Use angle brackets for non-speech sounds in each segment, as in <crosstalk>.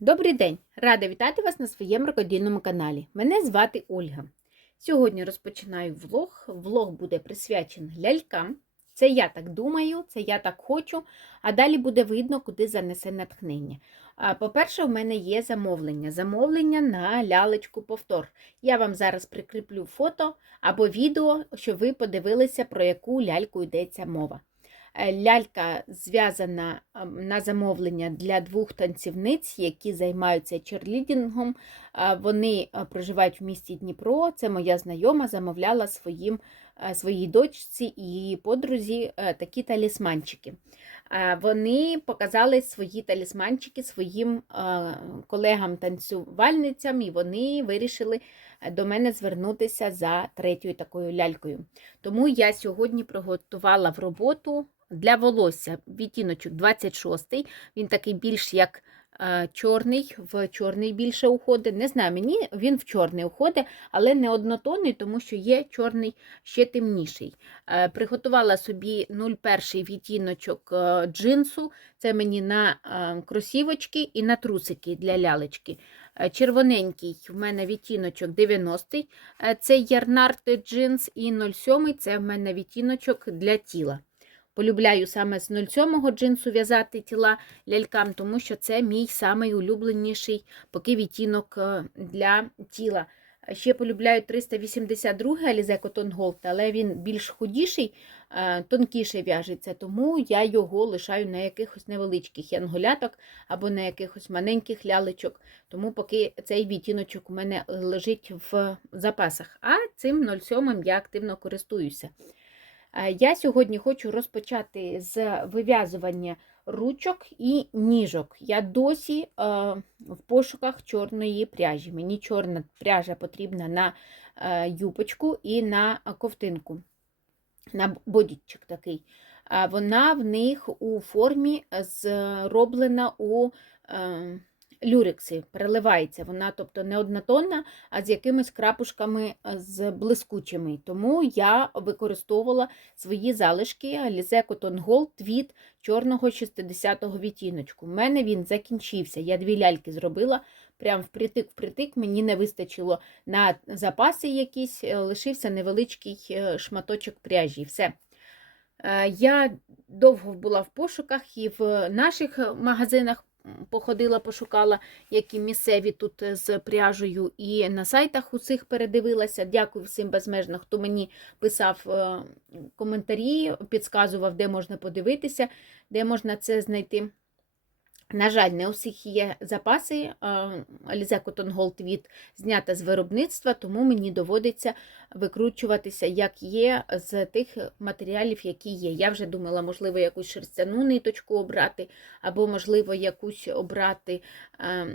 Добрий день! Рада вітати вас на своєму рукодільному каналі. Мене звати Ольга. Сьогодні розпочинаю влог. Влог буде присвячений лялькам. Це я так думаю, це я так хочу, а далі буде видно, куди занесе натхнення. По-перше, в мене є замовлення. Замовлення на лялечку повтор. Я вам зараз прикріплю фото або відео, щоб ви подивилися, про яку ляльку йдеться мова. Е, Лялька зв'язана ем, на замовлення для двох танцівниць, які займаються черлідінгом. Е, Вони е, проживають в місті Дніпро. Це моя знайома замовляла своїм, своїй дочці і її подрузі такі талісманчики. Е, Вони показали свої талісманчики своїм е, колегам-танцювальницям, і вони вирішили е, до мене звернутися за третьою такою лялькою. Тому я сьогодні приготувала в роботу для волосся відтіночок 26 Він такий більш як чорний, в чорний більше уходить. Не знаю, мені він в чорний уходить, але не однотонний, тому що є чорний ще темніший. Е, приготувала собі 01 відтіночок е, джинсу. Це мені на е, кросівочки і на трусики для лялечки. Е, Червоненький в мене відтіночок 90 Е, Це ярнарт джинс і 07 це в мене відтіночок для тіла. Полюбляю саме з 07-го джинсу в'язати тіла лялькам, тому що це мій самий улюбленіший поки відтінок е, для тіла. Ще полюбляю 382 Alize Cotton Gold, але він більш худіший, е, тонкіше в'яжеться, тому я його лишаю на якихось невеличких янголяток або на якихось маленьких лялечок. Тому поки цей відтіночок у мене лежить в запасах. А цим 07 я активно користуюся. Е, Я сьогодні хочу розпочати з вив'язування ручок і ніжок. Я досі е, в пошуках чорної пряжі. Мені чорна пряжа потрібна на е, юбочку і на ковтинку, на бодічок такий. Вона в них у формі зроблена у е, люрекси, переливається. Вона, тобто, не однотонна, а з якимись крапушками з блискучими. Тому я використовувала свої залишки Alize Cotton Gold від чорного 60-го відтіночку. У мене він закінчився. Я дві ляльки зробила. Прям впритик-впритик, мені не вистачило на запаси якісь, е, лишився невеличкий е, шматочок пряжі. Все. Е, Я довго була в пошуках і в наших магазинах походила, пошукала, які місцеві тут е, з пряжею, і на сайтах усіх передивилася. Дякую всім безмежно, хто мені писав е, коментарі, підказував, де можна подивитися, де можна це знайти. На жаль, не у всіх є запаси Alize Cotton від знята з виробництва, тому мені доводиться викручуватися, як є, з тих матеріалів, які є. Я вже думала, можливо, якусь шерстяну ниточку обрати, або, можливо, якусь обрати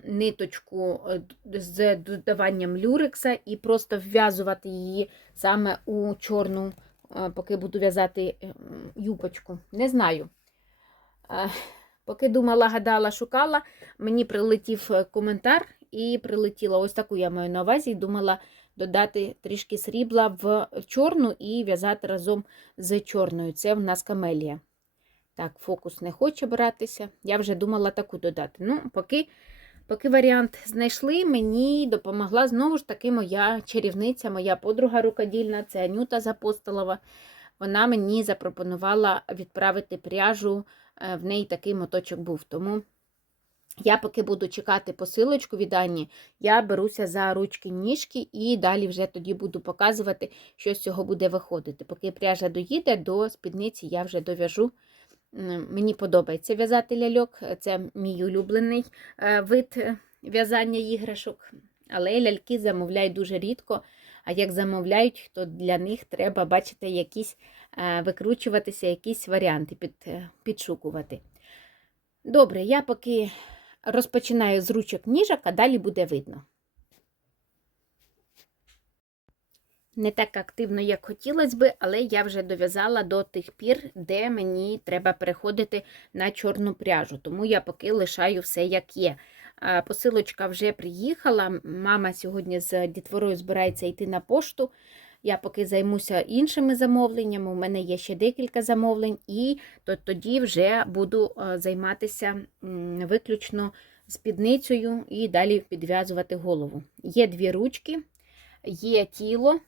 ниточку е, з додаванням люрекса і просто вв'язувати її саме у чорну, поки буду в'язати е, юбочку. Не знаю. Поки думала, гадала, шукала, мені прилетів е, коментар і прилетіла ось таку я маю на увазі думала додати трішки срібла в чорну і в'язати разом з чорною. Це в нас камелія. Так, фокус не хоче братися. Я вже думала таку додати. Ну, поки, поки варіант знайшли, мені допомогла знову ж таки моя чарівниця, моя подруга рукодільна, це Анюта Запостолова. Вона мені запропонувала відправити пряжу в неї такий моточок був. Тому я поки буду чекати посилочку від Ані, я беруся за ручки ніжки і далі вже тоді буду показувати, що з цього буде виходити. Поки пряжа доїде до спідниці, я вже дов'яжу. Мені подобається в'язати ляльок, це мій улюблений е, вид е, в'язання іграшок. Але ляльки замовляють дуже рідко. А як замовляють, то для них треба бачити якісь е, викручуватися, якісь варіанти під, е, підшукувати. Добре, я поки розпочинаю з ручок ніжок, а далі буде видно. Не так активно, як хотілося би, але я вже дов'язала до тих пір, де мені треба переходити на чорну пряжу. Тому я поки лишаю все як є. Посилочка вже приїхала. Мама сьогодні з дітворою збирається йти на пошту. Я поки займуся іншими замовленнями. У мене є ще декілька замовлень, і то тоді вже буду е, займатися виключно спідницею і далі підв'язувати голову. Є дві ручки, є тіло.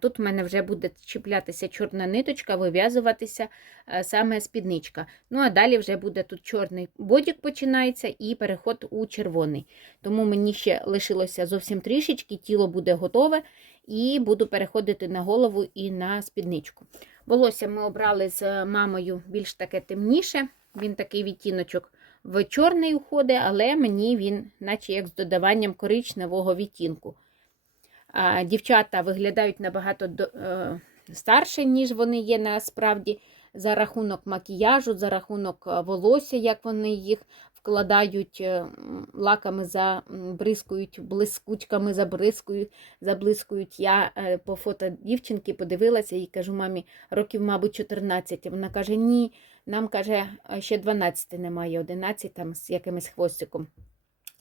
Тут в мене вже буде чіплятися чорна ниточка, вив'язуватися е, саме спідничка. Ну, а далі вже буде тут чорний бодік починається і переход у червоний. Тому мені ще лишилося зовсім трішечки, тіло буде готове, і буду переходити на голову і на спідничку. Волосся ми обрали з мамою більш таке темніше. Він такий відтіночок в чорний уходить, але мені він, наче як з додаванням коричневого відтінку. Дівчата виглядають набагато е, старше, ніж вони є насправді, за рахунок макіяжу, за рахунок е, волосся, як вони їх вкладають е, лаками, забризкують, блискучками забризкують, заблискують. Я е, по фото дівчинки подивилася і кажу, мамі, років, мабуть, 14. Вона каже, ні, нам каже, ще 12 немає, 11 там з якимось хвостиком.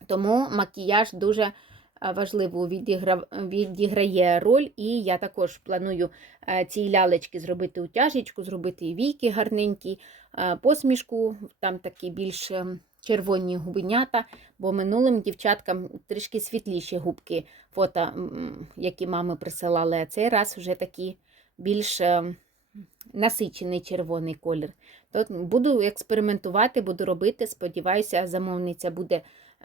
Тому макіяж дуже а, важливу відіграє роль, і я також планую е, цій лялечки зробити утяжечку, зробити і війки гарненькі, е, посмішку, там такі більш ем, червоні губенята, бо минулим дівчаткам трішки світліші губки, фото, які мами присилали, а цей раз вже такі більш ем, насичений червоний колір. То буду експериментувати, буду робити. Сподіваюся, замовниця буде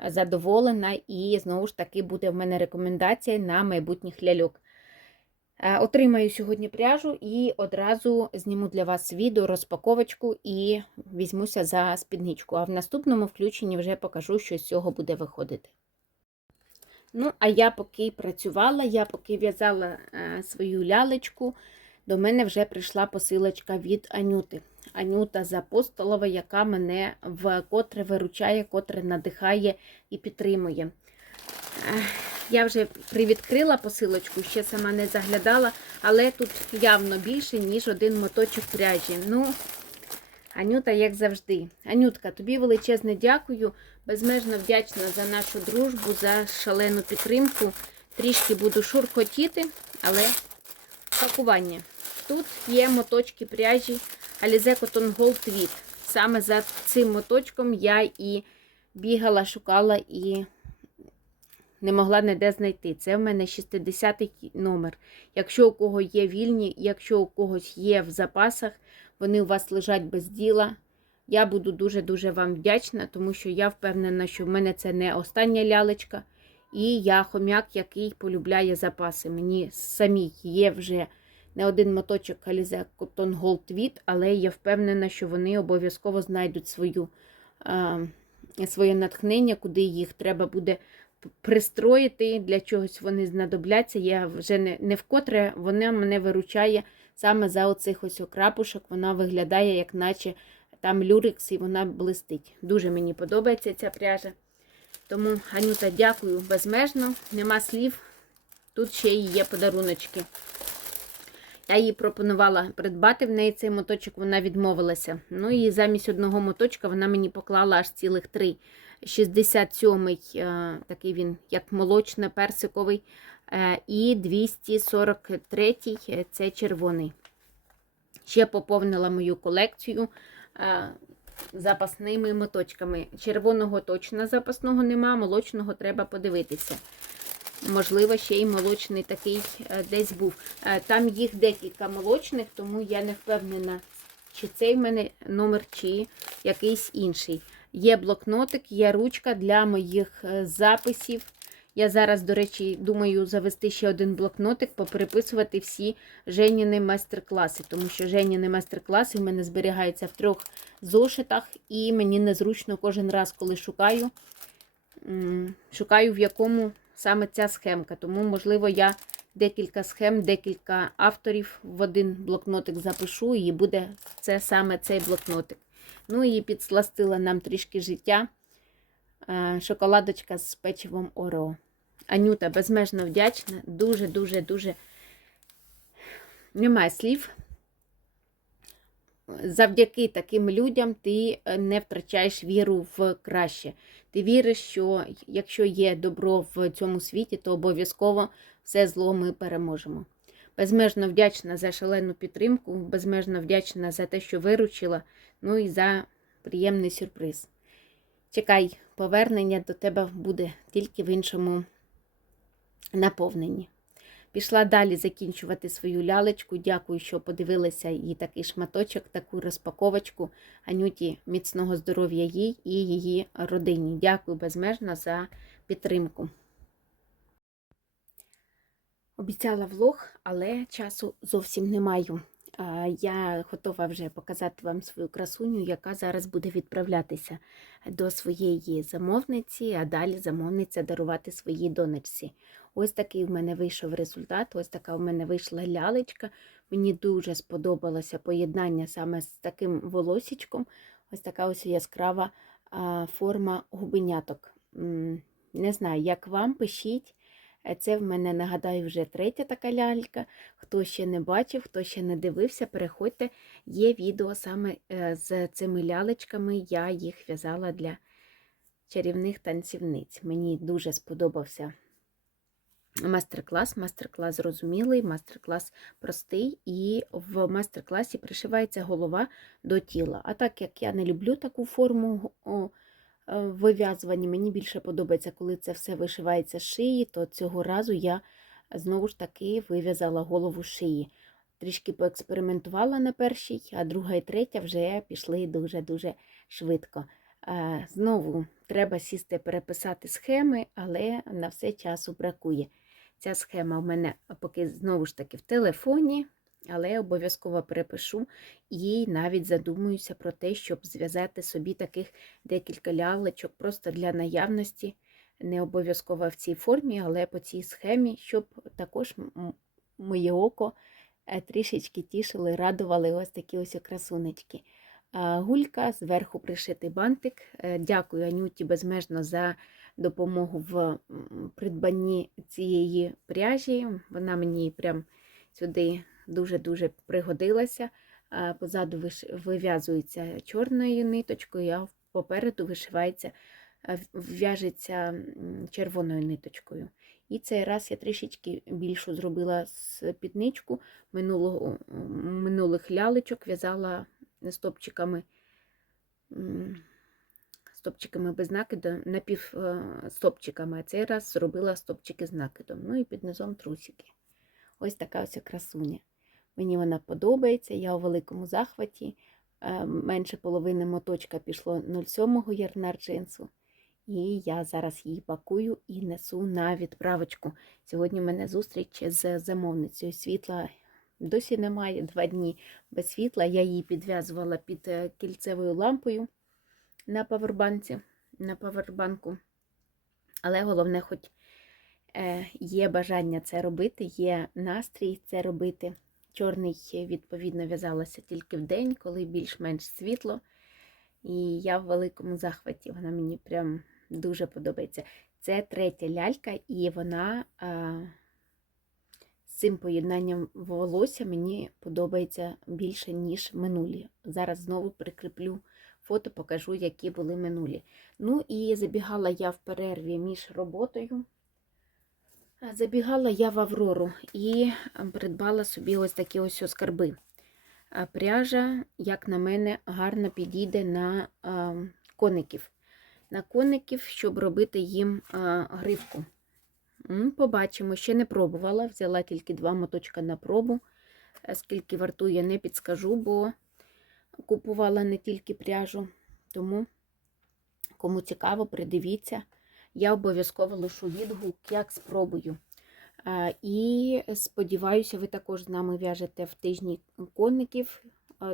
е, задоволена, і знову ж таки буде в мене рекомендація на майбутніх ляльок. Е, Отримаю сьогодні пряжу і одразу зніму для вас відео, розпаковочку і візьмуся за спідничку. А в наступному включенні вже покажу, що з цього буде виходити. Ну, а я поки працювала, я поки в'язала е, свою лялечку, до мене вже прийшла посилочка від Анюти. Анюта Запостолова, яка мене вкотре виручає, котре надихає і підтримує. Я вже привідкрила посилочку, ще сама не заглядала, але тут явно більше, ніж один моточок пряжі. Ну, Анюта, як завжди. Анютка, тобі величезне дякую. Безмежно вдячна за нашу дружбу, за шалену підтримку. Трішки буду шурхотіти, але пакування. Тут є моточки пряжі Alize Cotton Gold Tweed. Саме за цим моточком я і бігала, шукала і не могла ніде знайти. Це в мене 60-й номер. Якщо у кого є вільні, якщо у когось є в запасах, вони у вас лежать без діла. Я буду дуже-дуже вам вдячна, тому що я впевнена, що в мене це не остання лялечка. І я хомяк, який полюбляє запаси. Мені самій є вже не один моточок Alize Cotton Gold Tweed, але я впевнена, що вони обов'язково знайдуть свою, е, своє натхнення, куди їх треба буде пристроїти, для чогось вони знадобляться. Я вже не, не вкотре вона мене виручає саме за оцих ось окрапушок. Вона виглядає, як наче там люрикс, і вона блистить. Дуже мені подобається ця пряжа. Тому, Анюта, дякую безмежно, нема слів. Тут ще і є подаруночки. Я їй пропонувала придбати в неї цей моточок, вона відмовилася. Ну і замість одного моточка вона мені поклала аж цілих три. 67-й, е, такий він, як молочно-персиковий, е, і 243-й е, це червоний. Ще поповнила мою колекцію запасними моточками. Червоного точно запасного нема, молочного треба подивитися. Можливо, ще й молочний такий десь був. Там їх декілька молочних, тому я не впевнена, чи цей в мене номер, чи якийсь інший. Є блокнотик, є ручка для моїх е, записів. Я зараз, до речі, думаю завести ще один блокнотик, попереписувати всі Женіни майстер-класи, тому що Женіни майстер-класи в мене зберігаються в трьох зошитах, і мені незручно кожен раз, коли шукаю, шукаю в якому саме ця схемка. Тому, можливо, я декілька схем, декілька авторів в один блокнотик запишу, і буде це саме цей блокнотик. Ну і підсластила нам трішки життя. е, Шоколадочка з печивом Орео. Анюта безмежно вдячна. Дуже-дуже дуже немає слів. Завдяки таким людям ти е, не втрачаєш віру в краще. Ти віриш, що якщо є добро в цьому світі, то обов'язково все зло ми переможемо. Безмежно вдячна за шалену підтримку, безмежно вдячна за те, що виручила, ну і за приємний сюрприз. Чекай повернення до тебе буде тільки в іншому наповненні. Пішла далі закінчувати свою лялечку. Дякую, що подивилися її такий шматочок, таку розпаковочку. Анюті міцного здоров'я їй і її родині. Дякую безмежно за підтримку. Обіцяла влог, але часу зовсім не маю. Я готова вже показати вам свою красуню, яка зараз буде відправлятися до своєї замовниці, а далі замовниця дарувати своїй донечці. Ось такий в мене вийшов результат, ось така в мене вийшла лялечка. Мені дуже сподобалося поєднання саме з таким волосічком. Ось така ось яскрава форма губеняток. Не знаю, як вам, пишіть. Е, Це в мене, нагадаю, вже третя така лялька. Хто ще не бачив, хто ще не дивився, переходьте. Є відео саме е, з цими лялечками. Я їх в'язала для чарівних танцівниць. Мені дуже сподобався мастер-клас. Мастер-клас зрозумілий, мастер-клас простий, і в мастер-класі пришивається голова до тіла. А так як я не люблю таку форму е, вив'язування, мені більше подобається, коли це все вишивається з шиї, то цього разу я знову ж таки вив'язала голову шиї. Трішки поекспериментувала на першій, а друга і третя вже пішли дуже-дуже швидко. Е, Знову треба сісти переписати схеми, але на все часу бракує. Ця схема в мене поки знову ж таки в телефоні, але обов'язково перепишу і навіть задумуюся про те, щоб зв'язати собі таких декілька лялечок просто для наявності, не обов'язково в цій формі, але по цій схемі, щоб також моє око е, трішечки тішили, радували ось такі ось красунечки. Гулька, зверху пришитий бантик. Е, Дякую Анюті безмежно за допомогу в придбанні цієї пряжі. Вона мені прям сюди дуже-дуже пригодилася. Позаду вив'язується чорною ниточкою, а попереду вишивається, в'яжеться червоною ниточкою. І цей раз я трішечки більшу зробила спідничку минулого, минулих лялечок, в'язала стопчиками, стопчиками без накиду, напів е, стопчиками, а цей раз зробила стопчики з накидом. Ну і під низом трусики. Ось така ось красуня. Мені вона подобається, я у великому захваті. Е, Менше половини моточка пішло 0,7 ярна джинсу. І я зараз її пакую і несу на відправочку. Сьогодні в мене зустріч з замовницею. Світла досі немає два дні без світла. Я її підв'язувала під е, кільцевою лампою на павербанці, на павербанку. Але головне, хоч е, є бажання це робити, є настрій це робити. Чорний, відповідно, в'язалося тільки в день, коли більш-менш світло. І я в великому захваті. Вона мені прям дуже подобається. Це третя лялька, і вона а, з цим поєднанням волосся мені подобається більше, ніж минулі. Зараз знову прикріплю фото, покажу, які були минулі. Ну і забігала я в перерві між роботою. Забігала я в Аврору і придбала собі ось такі ось скарби. Пряжа, як на мене, гарно підійде на а, коників. На коників, щоб робити їм а, гривку. Побачимо, ще не пробувала, взяла тільки два моточка на пробу. Е, Скільки вартує, не підскажу, бо купувала не тільки пряжу. Тому, кому цікаво, придивіться. Я обов'язково лишу відгук, як спробую. І сподіваюся, ви також з нами в'яжете в тижні коників.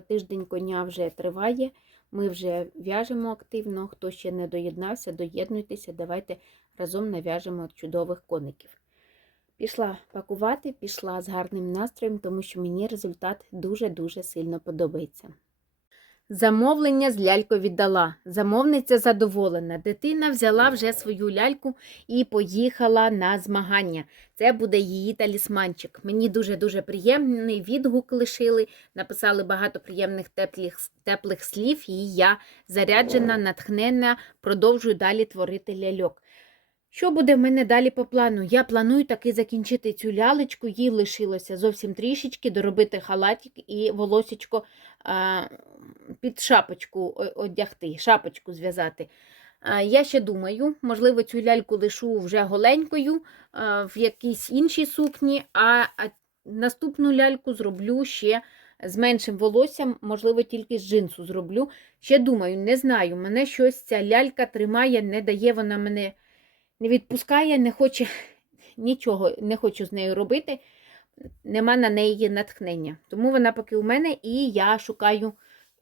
Тиждень коня вже триває. Ми вже в'яжемо активно. Хто ще не доєднався, доєднуйтеся, давайте разом нав'яжемо чудових коників. Пішла пакувати, пішла з гарним настроєм, тому що мені результат дуже-дуже сильно подобається. Замовлення з лялькою віддала. Замовниця задоволена. Дитина взяла вже свою ляльку і поїхала на змагання. Це буде її талісманчик. Мені дуже-дуже приємний відгук лишили. Написали багато приємних теплих, теплих слів, і я заряджена, натхнена, продовжую далі творити ляльок. Що буде в мене далі по плану? Я планую таки закінчити цю лялечку, їй лишилося зовсім трішечки, доробити халатик і волосечко під шапочку одягти, шапочку зв'язати. Я ще думаю, можливо, цю ляльку лишу вже голенькою в якійсь іншій сукні, а наступну ляльку зроблю ще з меншим волоссям, можливо, тільки з джинсу зроблю. Ще думаю, не знаю, мене щось ця лялька тримає, не дає вона мене, не відпускає, не хоче <laughs> нічого, не хочу з нею робити. Нема на неї натхнення. Тому вона поки у мене, і я шукаю,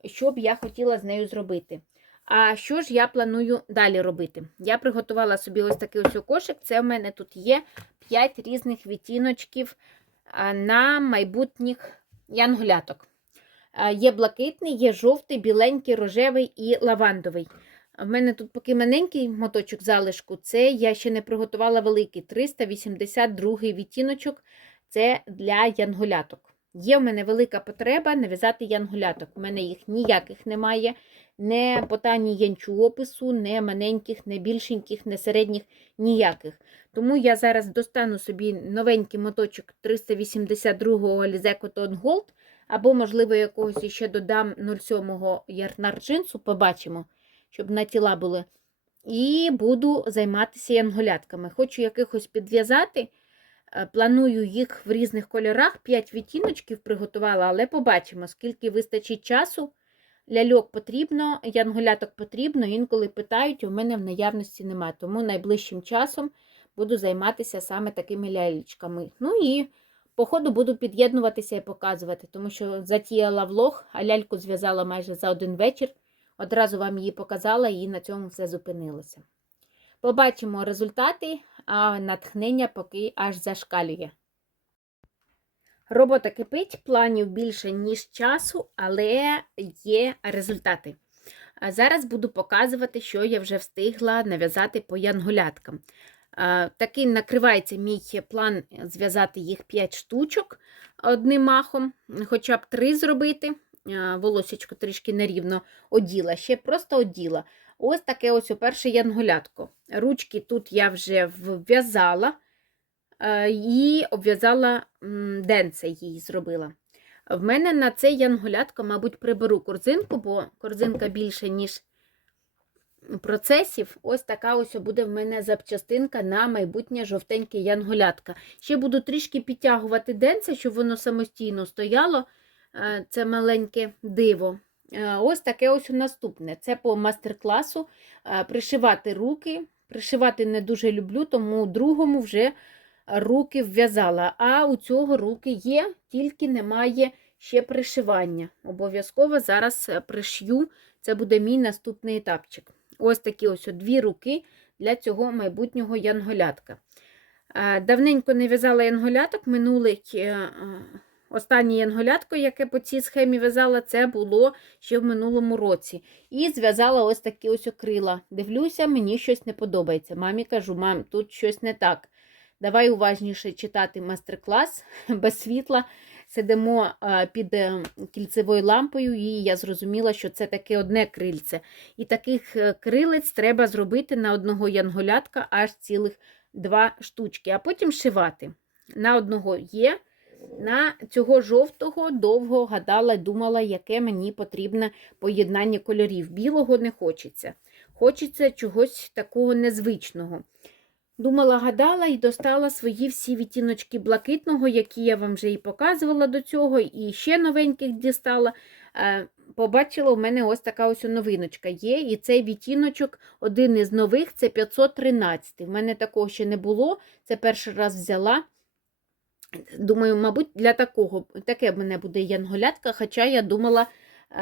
що б я хотіла з нею зробити. А що ж я планую далі робити? Я приготувала собі ось такий ось кошик. Це в мене тут є 5 різних відтіночків на майбутніх янголяток. А, Є блакитний, є жовтий, біленький, рожевий і лавандовий. В мене тут поки маленький моточок залишку, це я ще не приготувала великий 382 відтіночок. Це для янголяток. Є в мене велика потреба нав'язати янголяток. У мене їх ніяких немає. Не по тані янчу опису, не маленьких, не більшеньких, не середніх, ніяких. Тому я зараз достану собі новенький моточок 382-го Alize Cotton Gold, або, можливо, якогось ще додам 07-го ярнар джинсу, побачимо, щоб на тіла були. І буду займатися янголятками. Хочу якихось підв'язати. Е, Планую їх в різних кольорах, 5 відтіночків приготувала, але побачимо, скільки вистачить часу. Ляльок потрібно, янголяток потрібно. Інколи питають, у мене в наявності немає. Тому найближчим часом буду займатися саме такими лялечками. Ну і по ходу буду під'єднуватися і показувати, тому що затіяла влог, а ляльку зв'язала майже за один вечір. Одразу вам її показала і на цьому все зупинилося. Побачимо результати, натхнення поки аж зашкалює. Робота кипить, планів більше, ніж часу, але є результати. Зараз буду показувати, що я вже встигла нав'язати по янголяткам. Такий накривається мій план зв'язати їх 5 штучок одним махом, хоча б 3 зробити. Волосечко трішки нерівно оділа, ще просто оділа. Ось таке ось перше янголятко. Ручки тут я вже вв'язала е, і обв'язала денце її зробила. В мене на це янголятко, мабуть, приберу корзинку, бо корзинка більше, ніж процесів. Ось така ось буде в мене запчастинка на майбутнє жовтеньке янголятка. Ще буду трішки підтягувати денце, щоб воно самостійно стояло. Е, Це маленьке диво. Е, Ось таке ось наступне. Це по мастер-класу е, пришивати руки. Пришивати не дуже люблю, тому у другому вже руки вв'язала. А у цього руки є, тільки немає ще пришивання. Обов'язково зараз е, пришью, це буде мій наступний етапчик. Ось такі ось дві руки для цього майбутнього янголятка. Давненько не в'язала янголяток, минулий Останнє янголятко, яке по цій схемі в'язала, це було ще в минулому році. І зв'язала ось такі ось окрила. Дивлюся, мені щось не подобається. Мамі кажу, мам, тут щось не так. Давай уважніше читати мастер-клас <laughs> без світла. Сидимо під е, кільцевою лампою, і я зрозуміла, що це таке одне крильце. І таких е, крилець треба зробити на одного янголятка аж цілих два штучки, а потім шивати. На одного є. На цього жовтого довго гадала, думала, яке мені потрібне поєднання кольорів. Білого не хочеться. Хочеться чогось такого незвичного. Думала, гадала і достала свої всі відтіночки блакитного, які я вам вже і показувала до цього, і ще новеньких дістала. Е, Побачила, у мене ось така ось новиночка є. І цей відтіночок, один із нових, це 513. У мене такого ще не було. Це перший раз взяла. Думаю, мабуть, для такого таке в мене буде янголятка, хоча я думала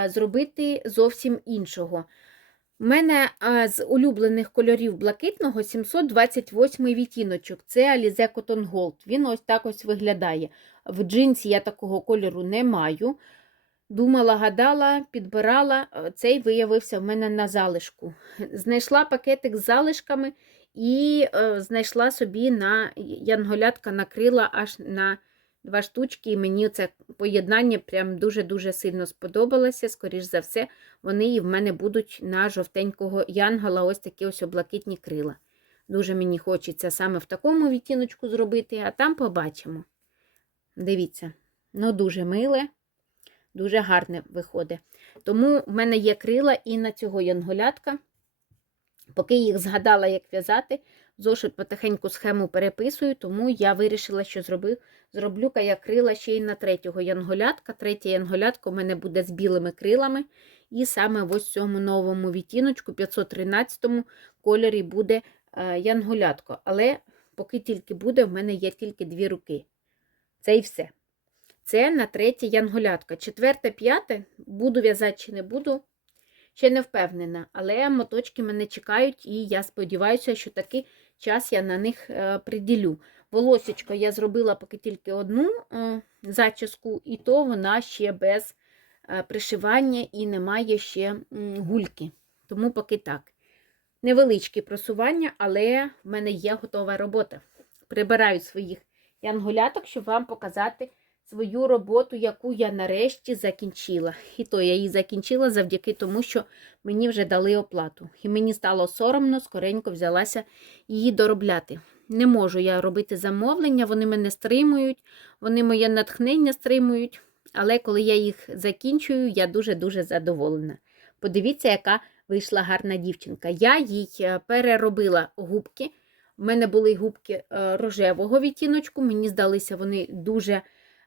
е, зробити зовсім іншого. У мене е, з улюблених кольорів блакитного 728 відтіночок. Це Alize Cotton Gold. Він ось так ось виглядає. В джинсі я такого кольору не маю. Думала, гадала, підбирала, е, цей виявився в мене на залишку. Знайшла пакетик з залишками і е, знайшла собі на янголятка накрила аж на два штучки, і мені це поєднання прям дуже-дуже сильно сподобалося. Скоріш за все, вони і в мене будуть на жовтенького янгола ось такі ось блакитні крила. Дуже мені хочеться саме в такому відтіночку зробити, а там побачимо. Дивіться, ну дуже миле, дуже гарне виходить. Тому в мене є крила і на цього янголятка. Поки їх згадала, як в'язати, зошит потихеньку схему переписую, тому я вирішила, що зроблю я крила ще й на третього янголятка. Третя янголятка у мене буде з білими крилами. І саме в ось цьому новому відтіночку, 513 кольорі буде е, янголятко. Але поки тільки буде, в мене є тільки дві руки. Це і все. Це на третє янголятко. Четверте, п'яте, буду в'язати чи не буду, ще не впевнена. Але моточки мене чекають, і я сподіваюся, що такий час я на них е, приділю. Волосечко я зробила поки тільки одну е, зачіску, і то вона ще без е, пришивання і немає ще гульки. Тому поки так. Невеличкі просування, але в мене є готова робота. Прибираю своїх янголяток, щоб вам показати свою роботу, яку я нарешті закінчила. І то я її закінчила завдяки тому, що мені вже дали оплату. І мені стало соромно, скоренько взялася її доробляти. Не можу я робити замовлення, вони мене стримують, вони моє натхнення стримують. Але коли я їх закінчую, я дуже-дуже задоволена. Подивіться, яка вийшла гарна дівчинка. Я їй е, переробила губки. У мене були губки е, рожевого відтіночку, мені здалися вони дуже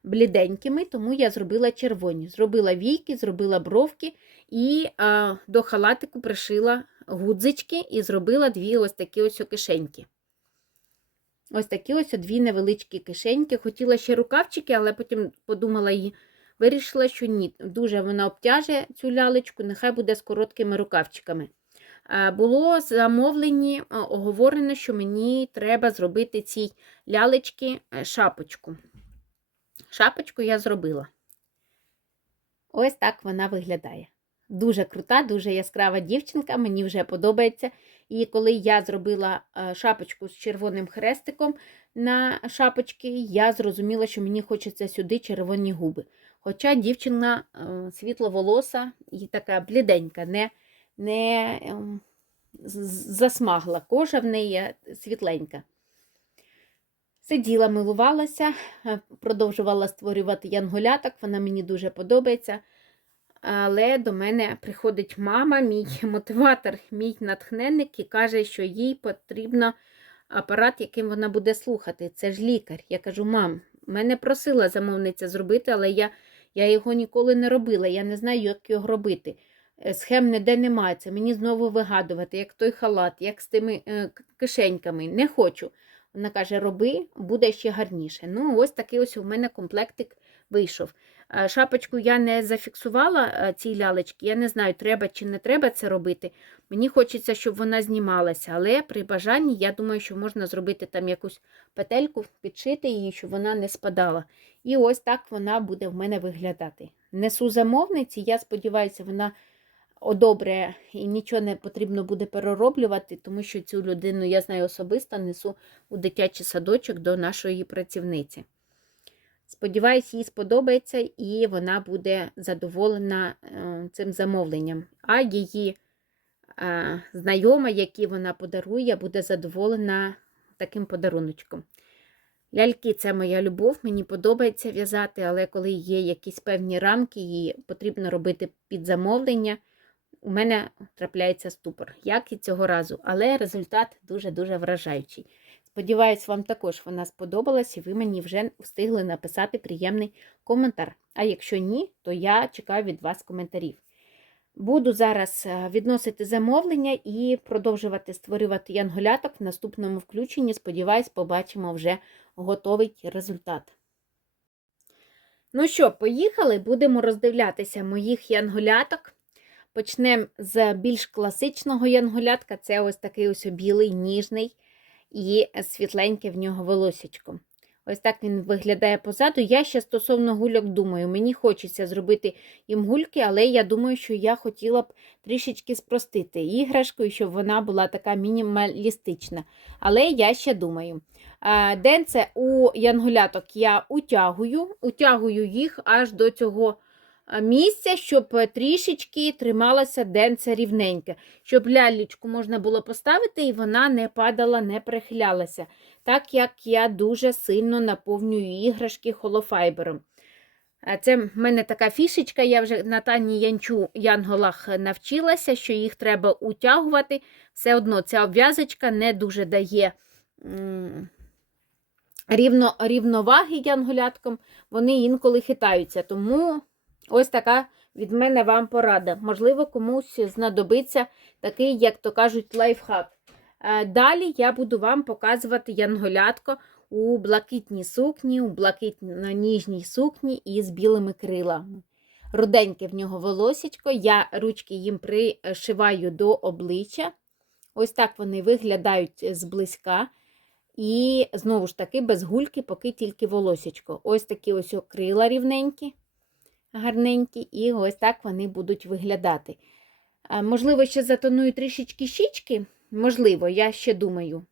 бліденькими, тому я зробила червоні. Зробила війки, зробила бровки і а, до халатику пришила гудзички і зробила дві ось такі ось кишеньки. Ось такі ось дві невеличкі кишеньки. Хотіла ще рукавчики, але потім подумала і вирішила, що ні, дуже вона обтяже цю лялечку, нехай буде з короткими рукавчиками. Було замовлені, оговорено, що мені треба зробити цій лялечки е, шапочку. Шапочку я зробила. Ось так вона виглядає. Дуже крута, дуже яскрава дівчинка, мені вже подобається. І коли я зробила е, шапочку з червоним хрестиком на шапочки, я зрозуміла, що мені хочеться сюди червоні губи. Хоча дівчина е, світловолоса і така бліденька, не, не ем, засмагла кожа в неї світленька. Сиділа, милувалася, е, продовжувала створювати янголяток, вона мені дуже подобається. Але до мене приходить мама, мій <laughs> мотиватор, мій натхненник, і каже, що їй потрібно апарат, яким вона буде слухати. Це ж лікар. Я кажу, мам, мене просила замовниця зробити, але я я його ніколи не робила. Я не знаю, як його робити. Е, Схем ніде немає. Це мені знову вигадувати, як той халат, як з тими е, кишеньками. Не хочу. Вона каже, роби, буде ще гарніше. Ну, ось такий ось у мене комплектик вийшов. Шапочку я не зафіксувала ці лялечки, я не знаю, треба чи не треба це робити. Мені хочеться, щоб вона знімалася, але при бажанні, я думаю, що можна зробити там якусь петельку, підшити її, щоб вона не спадала. І ось так вона буде в мене виглядати. Несу замовниці, я сподіваюся, вона одобре і нічого не потрібно буде перероблювати, тому що цю людину я знаю особисто, несу у дитячий садочок до нашої працівниці. Сподіваюсь, їй сподобається і вона буде задоволена е, цим замовленням. А її е, знайома, які вона подарує, буде задоволена таким подаруночком. Ляльки це моя любов, мені подобається в'язати, але коли є якісь певні рамки і потрібно робити під замовлення, у мене трапляється ступор, як і цього разу, але результат дуже-дуже вражаючий. Сподіваюсь, вам також вона сподобалась і ви мені вже встигли написати приємний коментар. А якщо ні, то я чекаю від вас коментарів. Буду зараз е, відносити замовлення і продовжувати створювати янголяток в наступному включенні. Сподіваюсь, побачимо вже готовий результат. Ну що, поїхали, будемо роздивлятися моїх янголяток. Почнемо з більш класичного янголятка. Це ось такий ось білий, ніжний і світленьке в нього волосечко. Ось так він виглядає позаду. Я ще стосовно гульок думаю, мені хочеться зробити їм гульки, але я думаю, що я хотіла б трішечки спростити іграшку, щоб вона була така мінімалістична. Але я ще думаю. Денце у янголяток я утягую, утягую їх аж до цього місця, щоб трішечки трималася денце рівненьке, щоб лялечку можна було поставити і вона не падала, не прихилялася, так як я дуже сильно наповнюю іграшки холофайбером. Це в мене така фішечка, я вже на Тані Янчу Янголах навчилася, що їх треба утягувати. Все одно ця обв'язочка не дуже дає рівно, рівноваги янголяткам, вони інколи хитаються. Тому ось така від мене вам порада. Можливо, комусь знадобиться такий, як то кажуть, лайфхак. Е, Далі я буду вам показувати янголятко у блакитній сукні, у блакитно-ніжній сукні із білими крилами. Руденьке в нього волосечко, я ручки їм пришиваю до обличчя. Ось так вони виглядають зблизька. І знову ж таки, без гульки, поки тільки волосечко. Ось такі ось крила рівненькі, гарненькі, і ось так вони будуть виглядати. Можливо, ще затоную трішечки щічки, можливо, я ще думаю.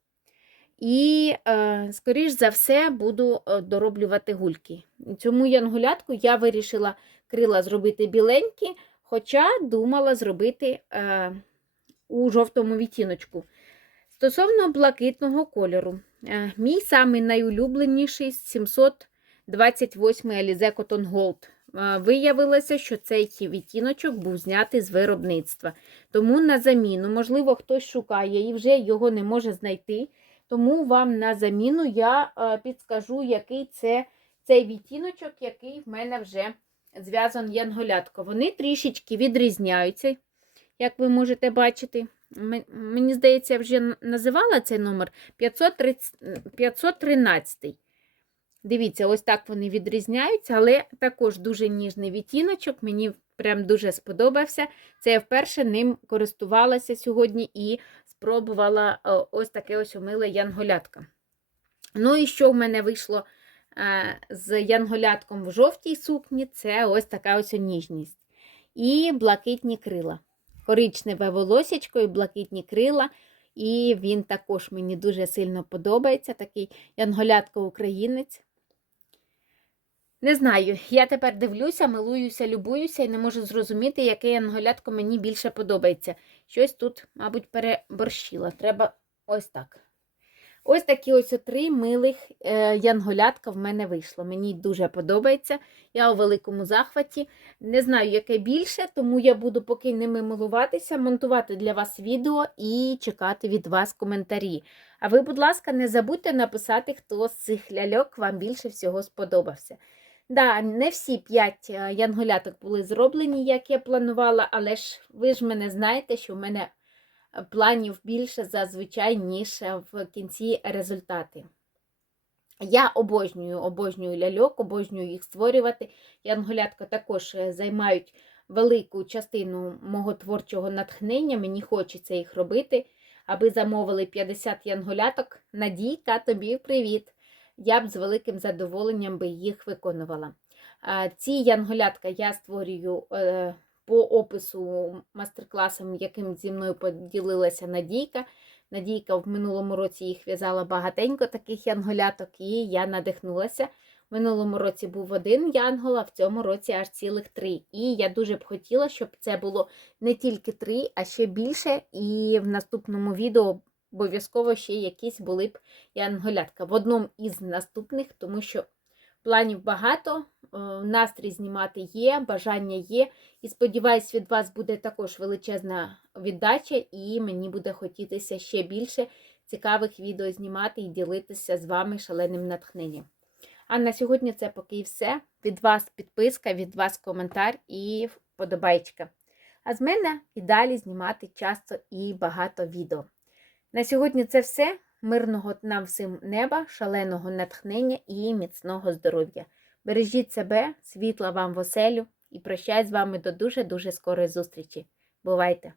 І, е, скоріш за все, буду е, дороблювати гульки. Цьому янгулятку я вирішила крила зробити біленькі, хоча думала зробити е, у жовтому відтіночку. Стосовно блакитного кольору, мій самий найулюбленіший 728 Alize Cotton Gold. Виявилося, що цей відтіночок був знятий з виробництва. Тому на заміну, можливо, хтось шукає і вже його не може знайти. Тому вам на заміну я е, підскажу, який це цей відтіночок, який в мене вже зв'язан янголятко. Вони трішечки відрізняються, як ви можете бачити. Мені здається, я вже називала цей номер 530 513. Дивіться, ось так вони відрізняються, але також дуже ніжний відтіночок. Мені прям дуже сподобався. Це я вперше ним користувалася сьогодні і спробувала ось таке ось умиле янголятка. Ну і що в мене вийшло е, з янголятком в жовтій сукні, це ось така ось ніжність. І блакитні крила. Коричневе волосячко і блакитні крила. І він також мені дуже сильно подобається. Такий янголятко-українець. Не знаю, я тепер дивлюся, милуюся, любуюся і не можу зрозуміти, яке янголятко мені більше подобається. Щось тут, мабуть, переборщила. Треба ось так. Ось такі ось три милих е, янголятка в мене вийшло. Мені дуже подобається. Я у великому захваті. Не знаю, яке більше, тому я буду поки ними милуватися, монтувати для вас відео і чекати від вас коментарі. А ви, будь ласка, не забудьте написати, хто з цих ляльок вам більше всього сподобався. Да, не всі п'ять е, янголяток були зроблені, як я планувала, але ж ви ж мене знаєте, що в мене е, планів більше зазвичай, ніж е, в кінці результати. Я обожнюю, обожнюю ляльок, обожнюю їх створювати. Янголятка також займають велику частину мого творчого натхнення. Мені хочеться їх робити. Аби замовили 50 янголяток, Надійка, тобі привіт! Я б з великим задоволенням би їх виконувала. Ці янголятка я створюю е, по опису мастер-класом, яким зі мною поділилася Надійка. Надійка в минулому році їх в'язала багатенько таких янголяток, і я надихнулася. В минулому році був один янгол, а в цьому році аж цілих три. І я дуже б хотіла, щоб це було не тільки три, а ще більше. І в наступному відео обов'язково ще якісь були б янголятка. В одному із наступних, тому що планів багато, е, настрій знімати є, бажання є. І сподіваюсь, від вас буде також величезна віддача, і мені буде хотітися ще більше цікавих відео знімати і ділитися з вами шаленим натхненням. А на сьогодні це поки і все. Від вас підписка, від вас коментар і вподобайка. А з мене і далі знімати часто і багато відео. На сьогодні це все. Мирного нам всім неба, шаленого натхнення і міцного здоров'я. Бережіть себе, світла вам в оселю і прощаюсь з вами до дуже-дуже скорої зустрічі. Бувайте!